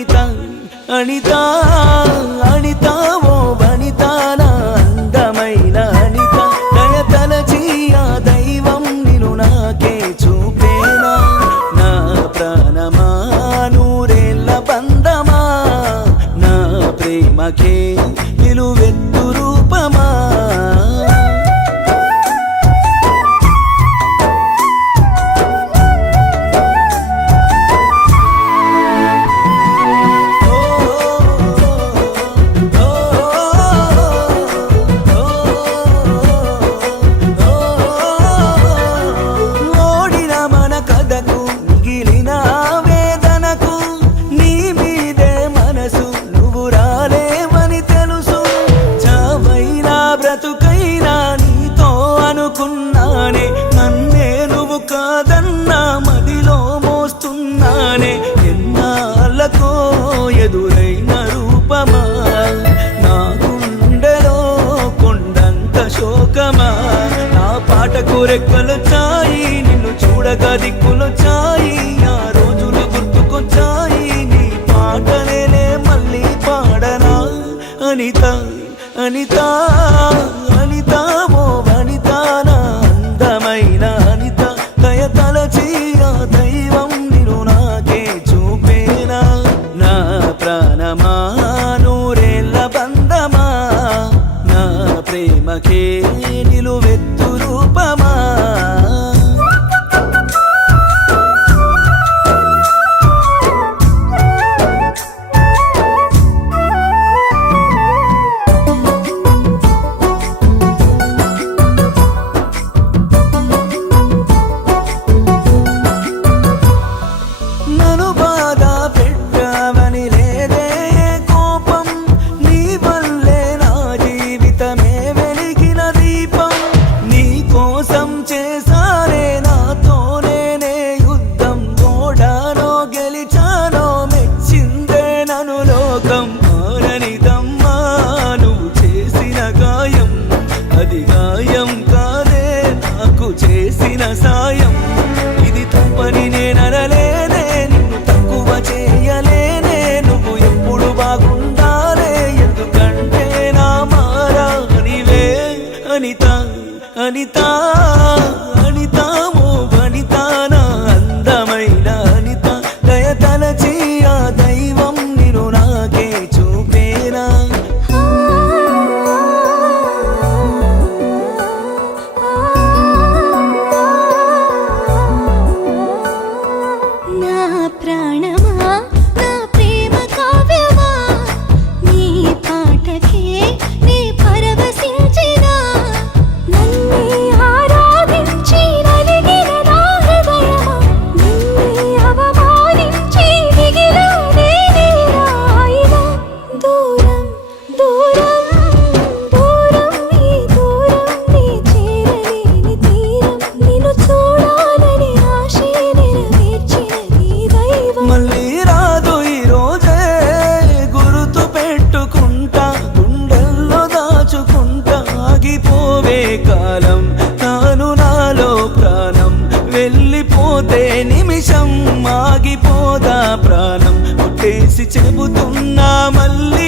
అనిత అనిత అనిత ఓ వనిత నా అందమైన అనిత దయ తలచి ఆ దైవం నిన్ను నాకే చూపేనా నా ప్రాణమా నూరేళ్ళ బంధమా నా ప్రేమకే నిలువెత్తు రూపమా ఎదురైన రూపమా నా గుండెలో కొండంత శోకమా నా పాటకు రెక్కలు చాయి నిన్ను చూడగా దిక్కులు చాయి ఆ రోజులు గుర్తుకొచ్చాయి నీ పాటలేనే మళ్ళీ పాడనా అనిత అనిత అనిత ఓ వనిత నా అందమైన అనిత దయ తలచి ఆ దైవం నిన్ను నాకే చూపేనా నా ప్రాణమా నూరేళ్ళ బంధమా నా ప్రేమకే నిలువెత్తు రూపమా చేసిన సాయం ఇది తప్పని నేననలేనే నిన్ను తక్కువ చేయలేనే నువ్వు ఎప్పుడు బాగుండాలే ఎందుకంటే నా మారానివే అనిత అనిత అనిత ఓ వనిత నా అందమైన అనిత దయ తలచి ఆ దైవం నిన్ను నాకే చూపేనా ప్రాణమా నా ప్రేమ కావ్యమా నీ పాటకే నీ పరవశించినా నన్నే ఆరాధించి నలిగిన నా హృదయమా నిన్నే అవమానించి దిగిలా నేనే రాయినా దూరం దూరం దూరం నీ చేరలేని తీరం నిన్ను చూడాలని ఆశే నెరవేర్చినది మళ్ళీ రాదు ఈ రోజే గుర్తు పెట్టుకుంటా గుండెల్లో దాచుకుంటా ఆగిపోవే కాలం తాను నాలో ప్రాణం వెళ్ళిపోతే నిమిషం ఆగిపోదా ప్రాణం కొట్టేసి చెబుతున్నా మళ్ళీ